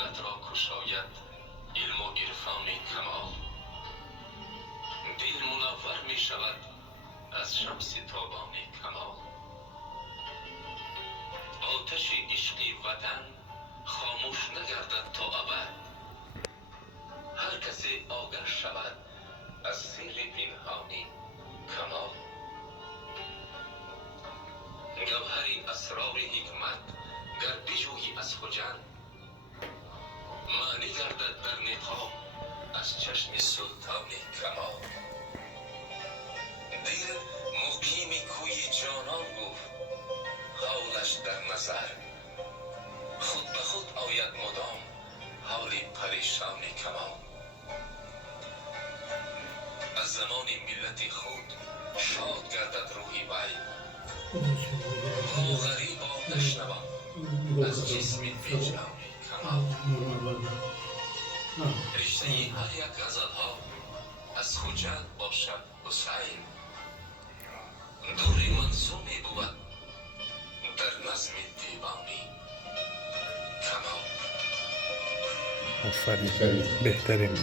ملت را کشاید علم و عرفان کمال. دل منور می شود از شمس تابان کمال. آتش عشق وطن خاموش نگردد تا ابد. هر کسی آگاه شود از سر پنهان کمال. گوهر اسرار حکمت گر بجویی از خجل، معنی گردد در نقاب از چشم سلطان کمال. دل مقیم کوی جانان گفت حالش در نظر، خود به خود آید مدام حال پریشان کمال. از زمان ملت خود شاد گردد روحی وی، ما غریبا نشنوم از جسم پیچان کمال. رشته هر یک غزلها از خجل باشد حسین، دور منظومی بود در نظم دیوانی کمال. آفرین، بهترین